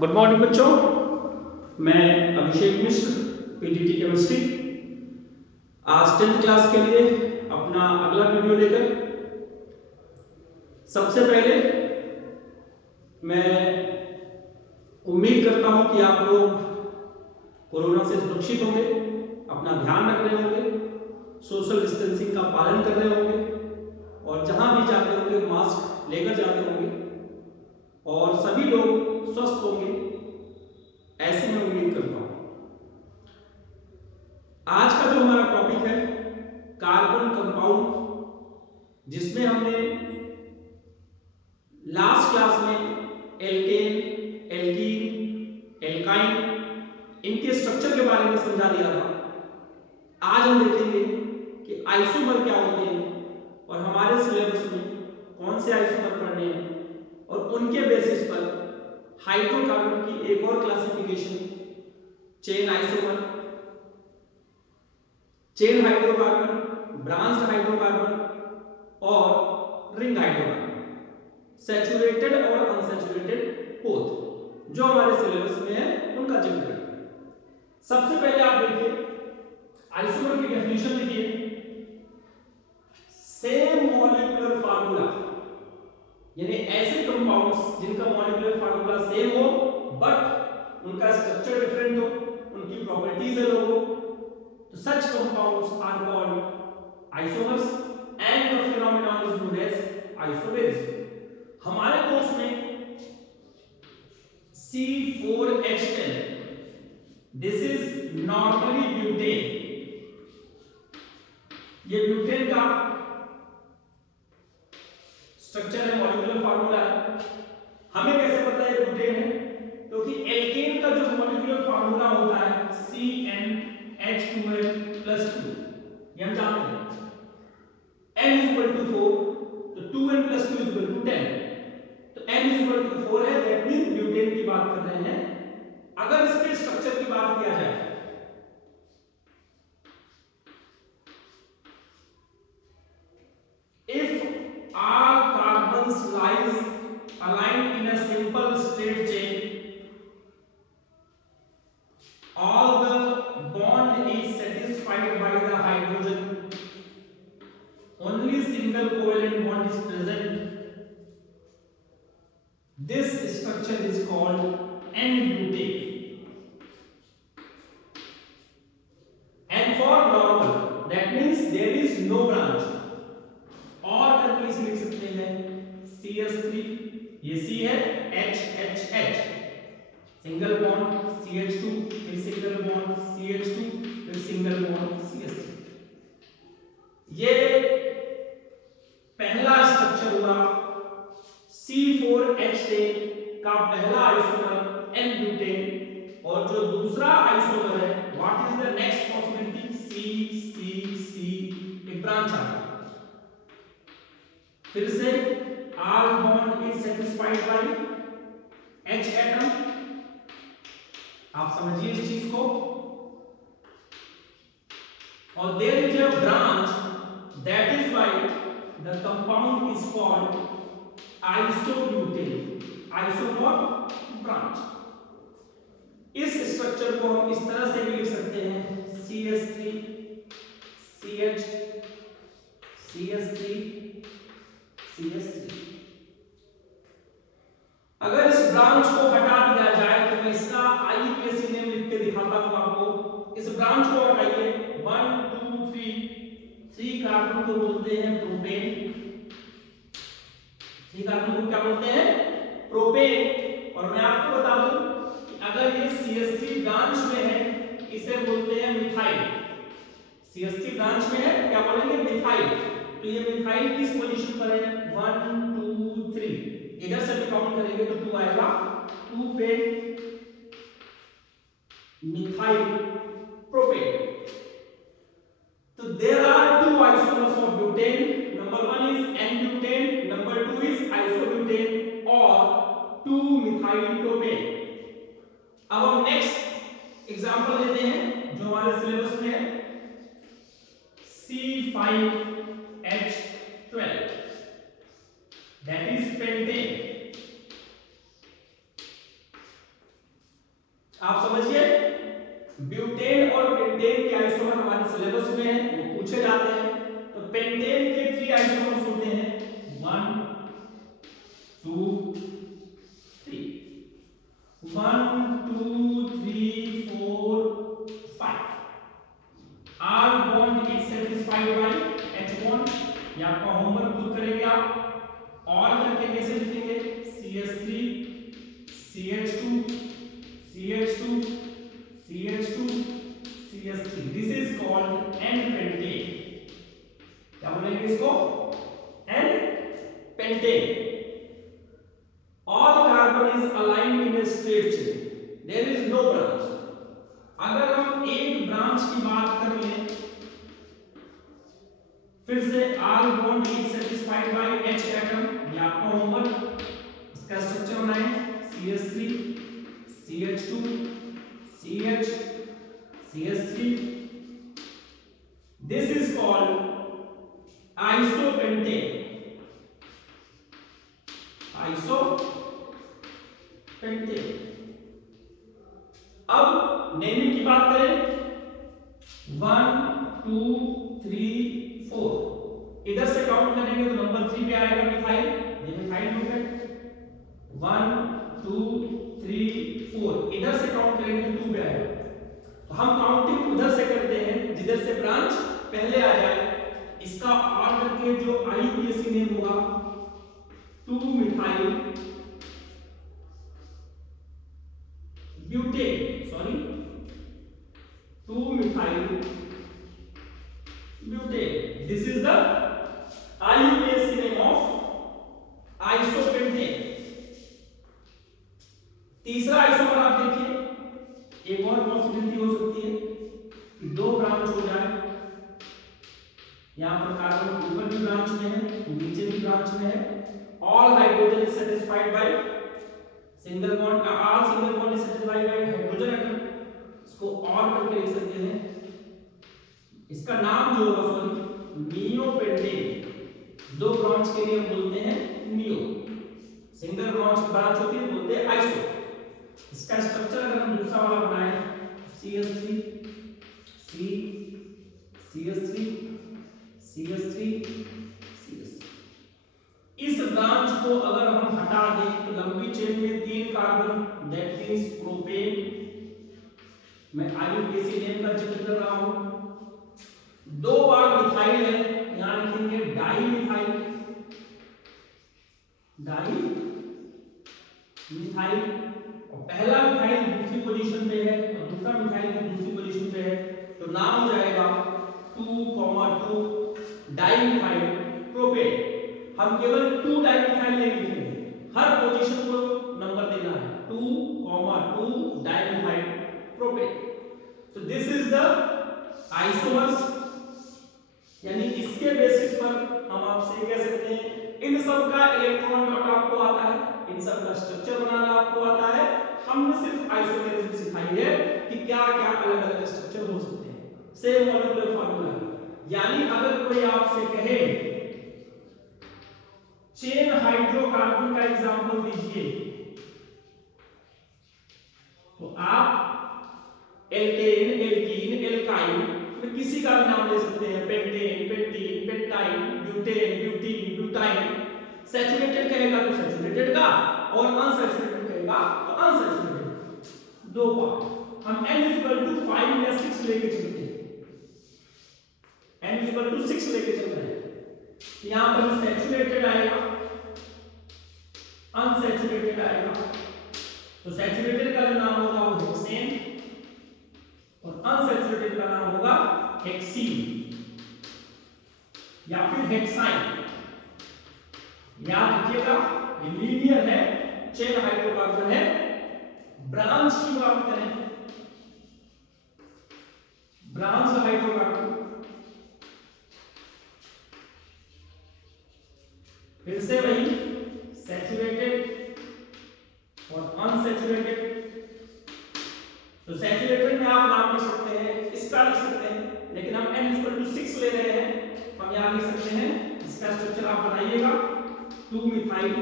Good morning बच्चों, मैं अभिषेक मिश्र, PGT chemistry. आज 10th क्लास के लिए अपना अगला वीडियो लेकर सबसे पहले मैं उम्मीद करता हूं कि आप लोग कोरोना से सुरक्षित होंगे, अपना ध्यान रख रहे होंगे, सोशल डिस्टेंसिंग का पालन कर रहे होंगे और जहां भी जाते होंगे मास्क लेकर जाते होंगे और सभी लोग स्वस्थ होंगे, ऐसी मैं उम्मीद करता हूं। आज का जो हमारा टॉपिक है कार्बन कंपाउंड, जिसमें हमने लास्ट क्लास में एल्केन, एल्कीन, एल्काइन इनके स्ट्रक्चर के बारे में समझा दिया था। आज हम देखेंगे कि आइसोमर क्या होते हैं और हमारे सिलेबस में कौन से आइसोमर पढ़ने हैं और उनके बेसिस पर हाइड्रोकार्बन की एक और classification, chain isomer, chain hydrocarbon, branched hydrocarbon और रिंग हाइड्रोकार्बन, सैचुरेटेड और अनसैचुरेटेड बोथ, जो हमारे सिलेबस में है उनका जिक्र करते हैं। सबसे पहले आप देखिए आइसोमर की डेफिनेशन लिखिए। सेम मॉलिक्यूलर फार्मूला, यानी ऐसे कंपाउंड्स जिनका मॉलिक्यूलर फार्मूला सेम हो बट उनका स्ट्रक्चर डिफरेंट हो, उनकी प्रॉपर्टीज अलग हो, तो such compounds are called isomers and the phenomenon is known as isomerism. हमारे कोर्स में C4H10, this is normally butane, ये ब्यूटेन का स्ट्रक्चर है, मॉलिक्यूलर फार्मूला है। हमें कैसे पता है ब्यूटेन है? क्योंकि एल्केन का जो मॉलिक्यूलर फार्मूला होता है CnH2n+2, ये हम जानते हैं। n = 4, तो 2n+2 = 10, तो n = 4 है, दैट मींस ब्यूटेन की बात कर रहे हैं। अगर इसके स्ट्रक्चर की बात किया जाए, if all carbons lies aligned in a simple straight chain, all the bond is satisfied by the hydrogen, only single covalent bond is present, this structure is called N-butane. And for normal, that means there is no branch, और करके इसे लिख सकते हैं CH3, ये C है, HHH, single bond CH2, फिर single bond CH2, फिर सिंगल बॉन्ड CH3। ये पहला स्ट्रक्चर हुआ C4H10 का पहला आइसोमर N-ब्यूटेन, और जो दूसरा आइसोमर है, what is the next possibility? C एक ब्रांच आ गई। फिर से R bond is satisfied by H atom, आप समझिए इस चीज को, और there is a branch, that is why the compound is called isobutane, iso for branch। इस स्ट्रक्चर को हम इस तरह से भी लिख सकते हैं CH3 CH CH3 CH3। अगर इस ब्रांच को हटा दिया जाए तो मैं इसका IUPAC नेम लिख के दिखाता हूं आपको। इस ब्रांच को हटाइए, 1 2 3 कार्बन को बोलते हैं प्रोपेन, 3 कार्बन को क्या बोलते हैं? प्रोपेन। और मैं आपको बता दूं कि अगर ये CH3 ब्रांच में है, इसे बोलते हैं मिथाइल। CH3 ब्रांच में है, क्या बोलेंगे? मिथाइल। तो ये मिथाइल किस पोजीशन पर है? 1 2 3, इधर से भी काउंट करेंगे तो 2 आएगा, 2 पे मिथाइल प्रोपेन। तो there are two isomers of butane, number 1 is n butane, number 2 is isobutane और 2 मिथाइल प्रोपेन। अब हम नेक्स्ट एग्जांपल लेते हैं जो हमारे सिलेबस में है, C5H12, that is pentane। आप समझिए, ब्यूटेन और पेंटेन के आइसोमर हमारे सिलेबस में है, वो पूछे जाते हैं। तो पेंटेन के 3 आइसोमर्स होते हैं, 1 2 3, 1 2 3 4 5। R bond is satisfied by H bond। ये आपका होमवर्क खुद करेंगे आप। और करके कैसे लिखेंगे, CH3 CH2 CH2 CH2 CH3। This is called n pentane. क्या बोलेंगे इसको, n pentane. All carbon is aligned in a straight chain, there is no branch. अगर हम एक ब्रांच की बात कर लें, फिर से R bond is satisfied by H atom. ये आपका होमवर्क, इसका स्ट्रक्चर बनाएं, CH3 CH2 CH CH3। This is called isopentane. Isopentane. अब नेमिंग की बात करें, 1 2 3 4, इधर से काउंट करेंगे तो नंबर 3 पे आएगा मिथाइल। ये मिथाइल ग्रुप है। 1 2 3 4, इधर से काउंट करेंगे तो 2 पे आएगा। तो हम काउंटिंग उधर से करते हैं जिधर से ब्रांच पहले आ जाए। इसका ऑर्डर के जो आईपीएसी नेम होगा, 2 methyl butane, sorry 2 methyl butane. This is the IUPAC name of isopentane. तीसरा आइसोमर आप देखिए, एक और पॉसिबिलिटी हो सकती है कि 2 ब्रांच हो जाए। यहां पर कार्बन ऊपर भी ब्रांच में है, नीचे भी ब्रांच में है। All hydrogen is satisfied by single bond, all single bond is satisfied by hydrogen atom. इसको और करके लिख सकते हैं, इसका नाम जो होगा, सॉरी, नियोपेंटेन। 2 ब्रांच के लिए हम बोलते हैं नियो, सिंगल ब्रांच होती है बोलते हैं आइसो। इसका स्ट्रक्चर अगर हम दूसरा वाला बनाएं, CH3 C CH3 CH3 CH3। इस ब्रांच को अगर हम हटा दें तो लंबी चेन में 3 कार्बन, दैट मींस प्रोपेन। मैं आईयूपीएसी नेम का जिक्र कर रहा हूं। 2 बार मिथाइल है, यहां लिखेंगे डाई मिथाइल, डाई मिथाइल। और पहला मिथाइल दूसरी पोजीशन पे है और दूसरा मिथाइल दूसरी पोजीशन पे है, तो नाम हो जाएगा 2,2 डाई मिथाइल प्रोपेन। हम केवल 2 डाई मिथाइल नहीं लिखेंगे, हर पोजीशन को नंबर देना है, 2,2 डाई मिथाइल प्रोपेन। तो दिस इज द आइसोमर्स, यानी इसके बेसिस पर हम आपसे कह सकते हैं इन सब का इलेक्ट्रॉन डॉट आपको आता है, इन सब का स्ट्रक्चर बनाना आपको आता है। हमने सिर्फ आइसोमेरिज्म सिखाई है कि क्या क्या अलग अलग स्ट्रक्चर हो सकते हैं, सेम मॉलिक्यूलर फार्मूला। यानी अगर कोई आपसे कहे चेन हाइड्रोकार्बन का एग्जांपल दीजिए, तो आप एल्केन, एल्कीन, एल्काइन में किसी का भी नाम ले सकते हैं, pentane, pentene, pentyne, butane, butene, butyne. Saturated कहेगा तो सैचुरेटेड का, और अनसैचुरेटेड कहेगा तो अनसैचुरेटेड। 2 पार्ट। हम n=5 या 6 लेके चलते हैं, n=6 लेके चल रहे हैं। यहां पर सैचुरेटेड आएगा, अनसैचुरेटेड आएगा। तो सैचुरेटेड का जो नाम होगा वो हेक्सेन और अनसैचुरेटेड का नाम होगा हेक्सीन या फिर हेक्साइन। याद रखिएगा, ये लीनियर है, चेन हाइड्रोकार्बन है। ब्रांच की बात करें, ब्रांच हाइड्रोकार्बन, फिर से वही सैचुरेटेड और अनसैचुरेटेड। तो सैचुरेटेड में आप नाम लिख सकते हैं, इसका लिख सकते हैं, लेकिन हम n=6 ले रहे हैं, हम यहां लिख सकते हैं, इसका स्ट्रक्चर आप बनाइएगा, 2 मिथाइल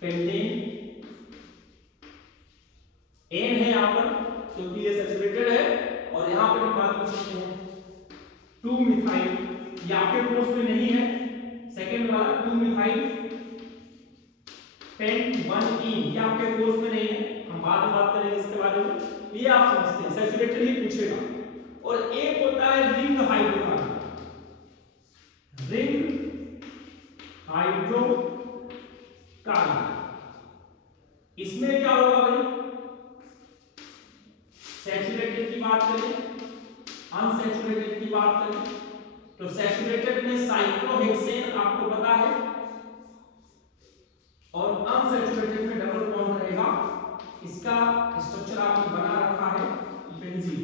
पेंटेन N है यहाँ पर क्योंकि ये सैचुरेटेड है, और यहाँ पर हम बात कर सकते हैं 2 मिथाइल, ये आपके कोर्स में नहीं है, सेकंड वाला 2 मिथाइल पेंट 1-ene, ये आपके कोर्स में नहीं है, हम बाद में बात करेंगे इसके बारे में, ये आप समझते हैं सैचुरेटेड ही पूछेगा। और एक होता है रिंग हाइड्रोकार्बन, रिंग हाइड्रोकार्बन, इसमें क्या होगा भाई, सैचुरेटेड की बात करें, अनसैचुरेटेड की बात करें, तो सैचुरेटेड में साइक्लोहेक्सेन आपको पता है, और अनसैचुरेटेड में डबल बॉन्ड रहेगा, इसका स्ट्रक्चर आपने बना रखा है बेंजीन,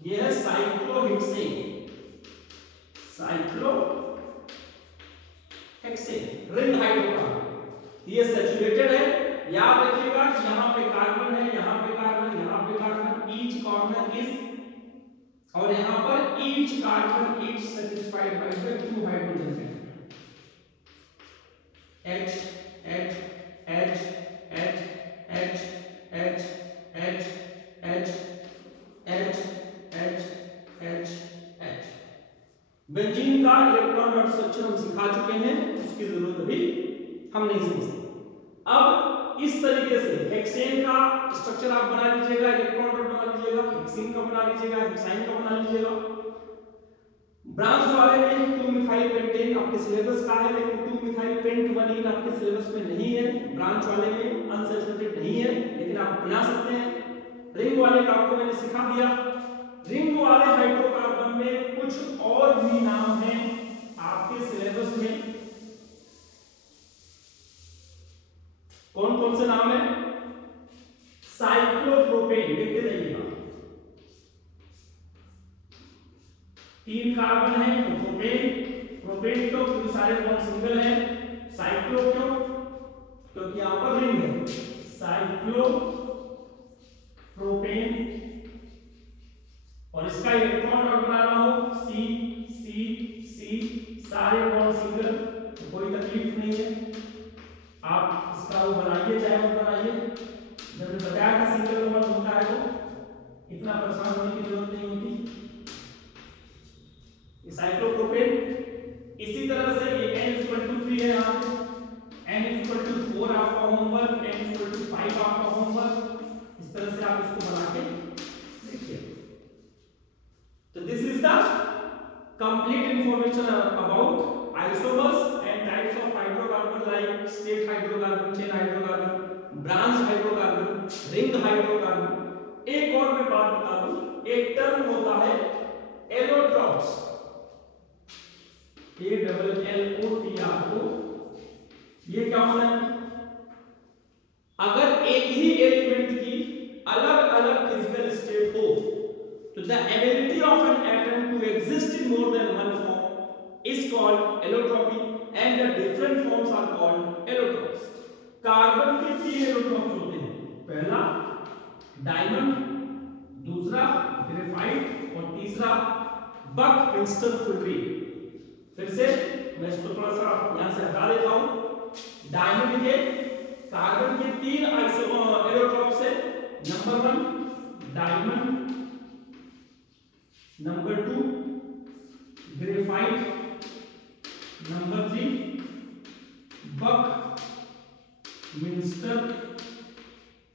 ये है साइक्लोहेक्सेन, साइक्लोहेक्सेन रिंग हाइड्रोकार्बन, ये सैचुरेटेड है, याद रखिएगा कि यहां पे कार्बन है, यहां पे कार्बन, यहां पे कार्बन, ईच कॉर्नर इज, और यहां पर each carbon is satisfied by the 2 hydrogen atom, H H H H H H H H H H H H। Benzene का इलेक्ट्रॉन डॉट स्ट्रक्चर हम सिखा चुके हैं, उसकी जरूरत अभी हम नहीं समझते। अब इस तरीके से हेक्सेन का स्ट्रक्चर आप बना लीजिएगा, इलेक्ट्रॉन डॉट बना लीजिएगा, हेक्सीन का बना लीजिएगा, हेक्साइन का बना लीजिएगा। ब्रांच वाले में 2 मिथाइल पेंटेन आपके सिलेबस का है, लेकिन 2 मिथाइल पेंट 1-ene आपके सिलेबस में नहीं है, ब्रांच वाले में अनसैचुरेटेड नहीं है, लेकिन आप बना सकते हैं। रिंग वाले का आपको मैंने सिखा दिया। रिंग वाले हाइड्रोकार्बन में कुछ और भी नाम हैं आपके सिलेबस में, कौन कौन से नाम है, साइक्लोप्रोपेन, देखते रहिएगा, 3 कार्बन है तो प्रोपेन, प्रोपेन क्यों, क्योंकि सारे बॉन्ड सिंगल हैं, साइक्लो क्यों, क्योंकि यहां पर रिंग है, साइक्लोप्रोपेन, और इसका इलेक्ट्रॉन डॉट बनाना हो C C C, सारे बॉन्ड सिंगल, तो कोई तकलीफ नहीं है, आप इसका वो बनाइए चाहे मत बनाइए, जब बताया था सिंगल बॉन्ड होता है तो इतना परेशान होने की जरूरत नहीं होती। साइक्लोप्रोपेन, इसी तरह से ये N=3 है, यहाँ पे N=4 आपका होमवर्क, N=5 आपका होमवर्क, इस तरह से आप इसको बना के लिखिए। तो this is the complete information about isomers and types of hydrocarbon like state hydrocarbon, chain hydrocarbon, branch hydrocarbon, ring hydrocarbon. एक और मैं बात बता दूं, एक टर्म होता है एलोट्रॉप्स, ALLOTRO, ये क्या होता है, अगर एक ही एलिमेंट की अलग अलग फिजिकल स्टेट हो तो the ability of an atom to exist in more than one form is called allotropy and the different forms are called allotropes. Carbon के 3 एलोट्रॉप्स होते हैं, पहला डायमंड, दूसरा ग्रेफाइट, और तीसरा बकमिंस्टर फुलरी। फिर से मैं इसको थोड़ा सा यहां से हटा देता हूं। डायमंड के कार्बन के 3 एलोट्रॉप्स है, number 1 diamond, number 2 graphite, number 3 buckminster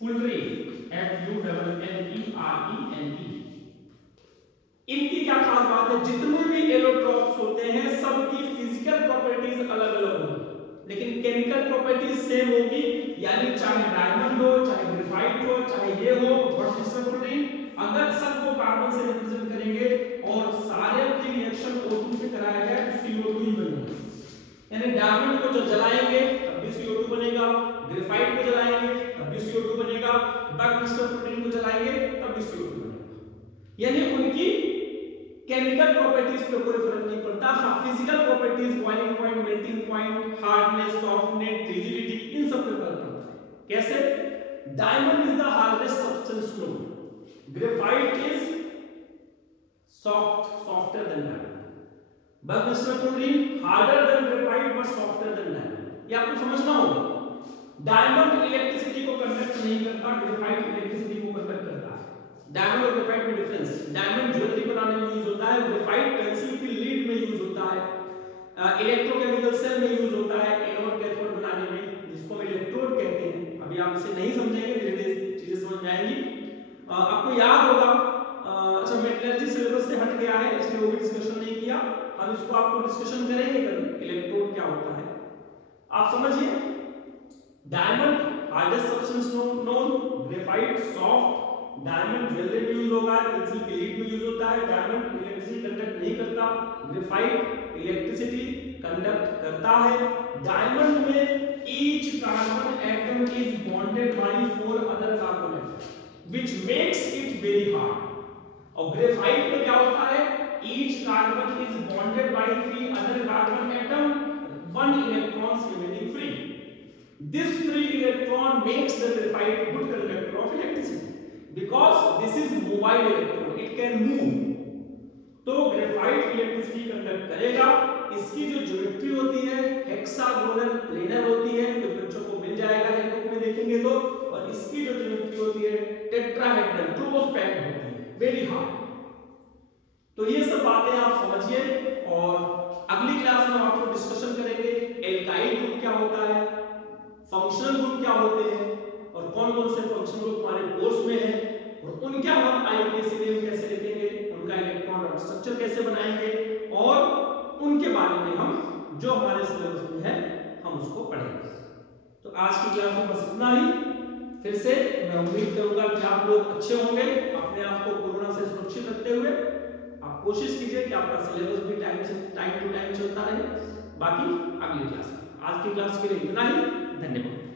fullerene, FULLERENE। इनकी क्या खास बात है, जितने भी एलोट्रॉप्स होते हैं सबकी फिजिकल प्रॉपर्टीज अलग अलग होगी, लेकिन केमिकल प्रॉपर्टीज सेम होगी, यानी चाहे डायमंड हो, चाहे ग्रेफाइट हो, चाहे ये हो बकमिंस्टर फुलरी, अगर सबको कार्बन से रिप्रेजेंट करेंगे और सारे की रिएक्शन O2 से कराया जाए तो CO2 ही बनेगा। यानी डायमंड को जब जलाएंगे तब भी CO2 बनेगा, ग्रेफाइट को जलाएंगे तब भी CO2 बनेगा, बकमिंस्टर फुलरी को जलाएंगे तब भी CO2 बनेगा। यानी उनकी केमिकल प्रॉपर्टीज पे कोई फर्क नहीं पड़ता, हाँ physical properties, boiling point, melting point, hardness, softness, rigidity, इन सब पे फर्क पड़ता है। कैसे, diamond is the hardest substance known, graphite is softer than diamond, buckminster fullerene harder than graphite but softer than diamond. ये आपको समझना होगा। डायमंड इलेक्ट्रिसिटी को कंडक्ट नहीं डायमंड और ग्रेफाइट में डिफरेंस, डायमंड ज्वेलरी बनाने में यूज होता है, ग्रेफाइट पेंसिल की लीड में यूज होता है, इलेक्ट्रोकेमिकल सेल में यूज होता है एनोड कैथोड बनाने में, जिसको हम इलेक्ट्रोड कहते हैं। अभी आप इसे नहीं समझेंगे, धीरे धीरे चीजें समझ में आएंगी। आपको याद होगा, अच्छा मेटलर्जी सिलेबस से हट गया है इसलिए वो भी डिस्कशन नहीं किया, हम इसको आपको डिस्कशन करेंगे कभी, इलेक्ट्रोड क्या होता है। आप समझिए, diamond hardest substance known, graphite soft, diamond jewellery में यूज होगा, पेंसिल की लीड में यूज होता है, डायमंड इलेक्ट्रिसिटी कंडक्ट नहीं करता, ग्रेफाइट इलेक्ट्रिसिटी कंडक्ट करता है। डायमंड में each carbon atom is bonded by 4 other carbon atom which makes it very hard. और ग्रेफाइट में क्या होता है, each carbon is bonded by 3 other carbon atom, 1 electrons remaining free. This free electron makes the graphite good conductor of electricity because this is mobile electron, it can move. तो graphite electricity conduct करेगा। इसकी जो geometry होती है hexagonal planar होती है, तो बच्चों को मिल जाएगा एक बुक में देखेंगे तो, और इसकी जो ज्योमेट्री होती है टेट्राहेड्रल क्लोज पैक्ड होती है, वेरी हार्ड। तो ये सब बातें आप समझिए, और अगली क्लास में हम आपको डिस्कशन करेंगे एल्काइल ग्रुप क्या होता है, फंक्शनल ग्रुप क्या होते हैं, और कौन कौन से फंक्शनल ग्रुप हमारे कोर्स में है, और उनका हम आईयूपीएसी नेम कैसे लिखेंगे, उनका इलेक्ट्रॉन और स्ट्रक्चर कैसे बनाएंगे, और उनके बारे में हम जो हमारे सिलेबस में है हम उसको पढ़ेंगे। तो आज की क्लास में बस इतना ही। फिर से मैं उम्मीद करूंगा कि आप लोग अच्छे होंगे, अपने आप को कोरोना से सुरक्षित रखते हुए आप कोशिश कीजिए कि आपका सिलेबस भी टाइम टू टाइम चलता रहे। बाकी अगली क्लास में, आज की क्लास के लिए इतना ही, धन्यवाद।